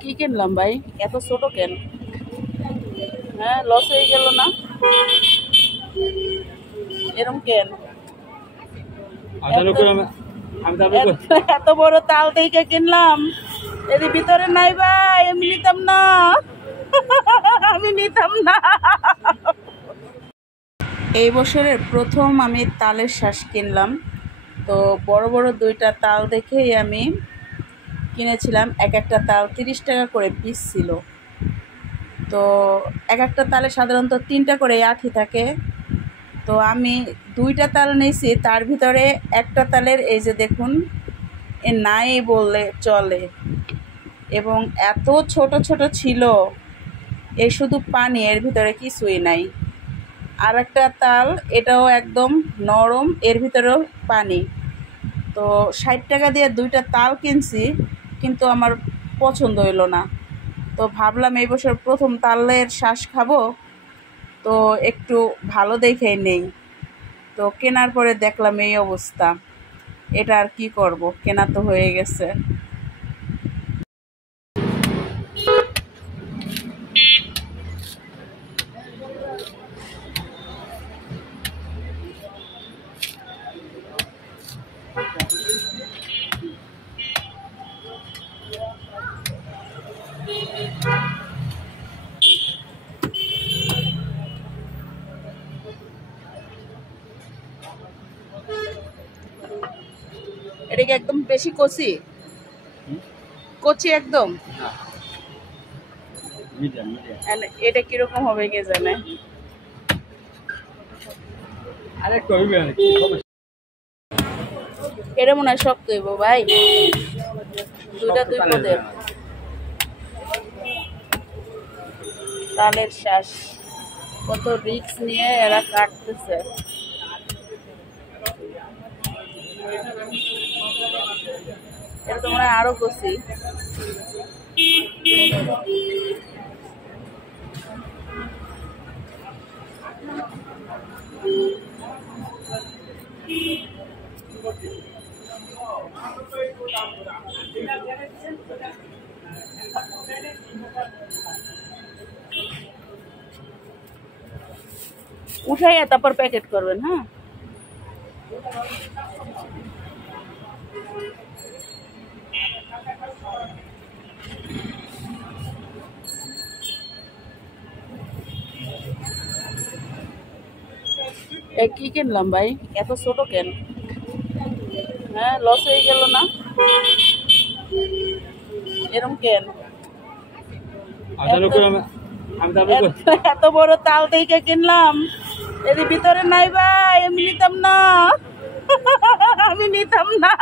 কি কিনলাম ভাই, এত ছোট কেন? হ্যাঁ, লস হয়ে গেল না? এরম কেন? এত বড় তাল থেকে কিনলাম, এর ভিতরে নাই ভাই, আমি নিতাম না। আমি নিতাম না। এই বছরের প্রথম আমি তালের শ্বাস কিনলাম। তো বড় বড় দুইটা তাল দেখেই আমি কিনেছিলাম। এক একটা তাল 30 টাকা করে পিস ছিল। তো এক একটা তালে সাধারণত 3টা করে আঠি থাকে। তো আমি 2টা তাল নিয়েছি, তার ভিতরে একটা তালের এই যে দেখুন, এ নাই বললে চলে, এবং এত ছোট ছোট ছিল, এ শুধু পানি, এর ভিতরে কিছুই নাই। আর একটা তাল, এটাও একদম নরম, এর ভিতরেও পানি। তো 60 টাকা দিয়ে 2টা তাল কিনছি, কিন্তু আমার পছন্দ হইলো না। তো ভাবলাম এই বছর প্রথম তালের শ্বাস খাবো, তো একটু ভালো দেখেই নেই। তো কেনার পরে দেখলাম এই অবস্থা। এটা আর কি করব, কেনা তো হয়ে গেছে। এটা কি একদম বেশি কচি? কচি একদম? এটা কিরকম হবে কে জানে। এটা মনে হয় শক্ত হইব ভাই। 2টা 2 পদের তালের শ্বাস, কত রিস্ক নিয়ে এরা কাটতেছে। এটা তো মনে হয় আরো কচি। উঠাইয়া তারপর প্যাকেট করবেন। হ্যাঁ, কি কিনলাম ভাই, এত ছোট কেন? হ্যাঁ, লস হয়ে গেল না? এরম কেন? এত বড় তাল থেকে কিনলাম, এর ভিতরে নাই ভাই, আমি নিতাম না। আমি নিতাম না।